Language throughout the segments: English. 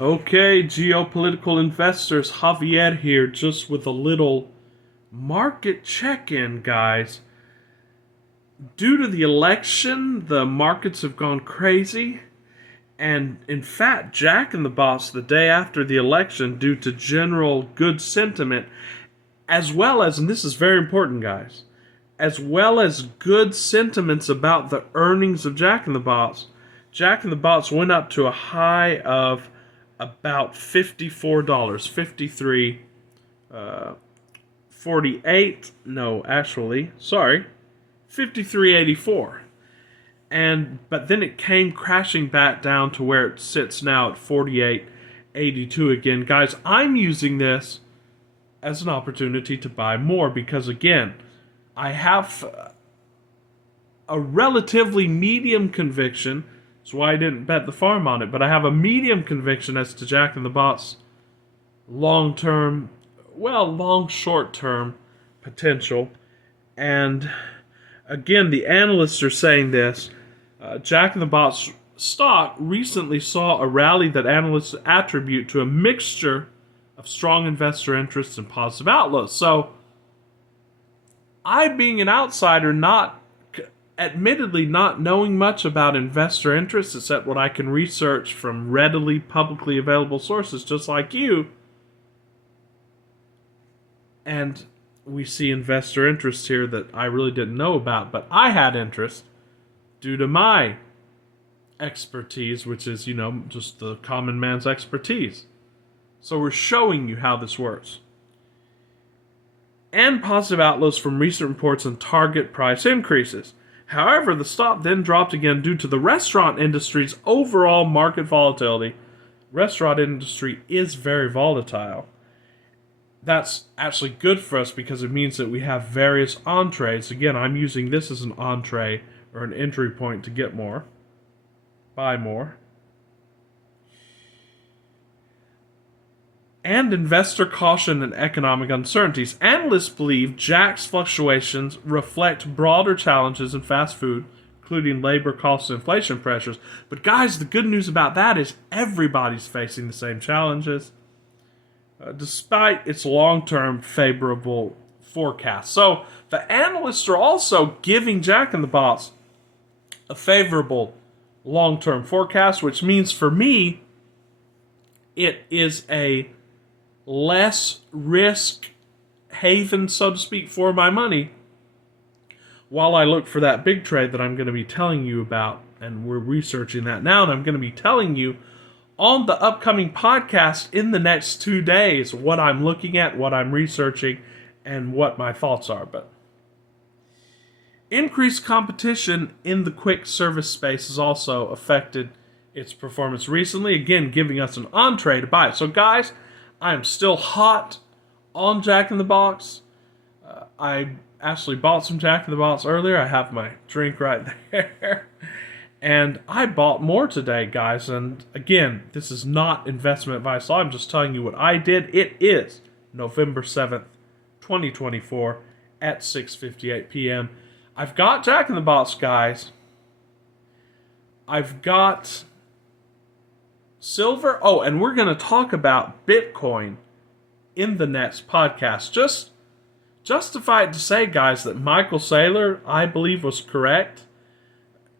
Okay, geopolitical investors, Javier here, just with a little market check-in, guys. Due to the election, the markets have gone crazy, and in fact, Jack in the Box the day after the election, due to general good sentiment, as well as, and this is very important, guys, as well as good sentiments about the earnings of Jack in the Box, Jack in the Box went up to a high of about $54, 53, 48, no, actually, sorry, 53.84. But then it came crashing back down to where it sits now at 48.82 again. Guys, I'm using this as an opportunity to buy more because, again, I have a relatively medium conviction. That's why I didn't bet the farm on it. But I have a medium conviction as to Jack in the Box long-term, short-term potential. And again, the analysts are saying this. Jack in the Box stock recently saw a rally that analysts attribute to a mixture of strong investor interests and positive outlooks. So, I, being an outsider, admittedly not knowing much about investor interests except what I can research from readily publicly available sources just like you, and we see investor interest here that I really didn't know about, but I had interest due to my expertise, which is, just the common man's expertise. So we're showing you how this works. And positive outlooks from recent reports on target price increases. However, the stock then dropped again due to the restaurant industry's overall market volatility. Restaurant industry is very volatile. That's actually good for us because it means that we have various entrees. Again, I'm using this as an entree or an entry point to get more, buy more. And investor caution and economic uncertainties. Analysts believe Jack's fluctuations reflect broader challenges in fast food, including labor costs and inflation pressures. But guys, the good news about that is everybody's facing the same challenges, despite its long-term favorable forecast. So the analysts are also giving Jack in the Box a favorable long-term forecast, which means for me, it is a less risk haven, so to speak, for my money while I look for that big trade that I'm going to be telling you about. And we're researching that now, and I'm going to be telling you on the upcoming podcast in the next 2 days what I'm looking at, what I'm researching, and what my thoughts are. But increased competition in the quick service space has also affected its performance recently, again giving us an entree to buy it. So guys, I am still hot on Jack in the Box. I actually bought some Jack in the Box earlier. I have my drink right there. And I bought more today, guys. And again, this is not investment advice. I'm just telling you what I did. It is November 7th, 2024 at 6:58 p.m. I've got Jack in the Box, guys. I've got silver. Oh, and we're going to talk about Bitcoin in the next podcast. Just justify it to say, guys, that Michael Saylor, I believe, was correct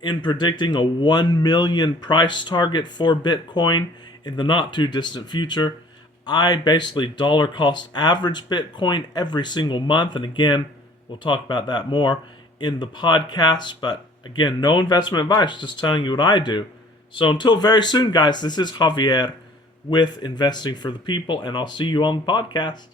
in predicting a 1 million price target for Bitcoin in the not too distant future. I basically dollar cost average Bitcoin every single month. And again, we'll talk about that more in the podcast. But again, no investment advice, just telling you what I do. So until very soon, guys, this is Javier with Investing for the People, and I'll see you on the podcast.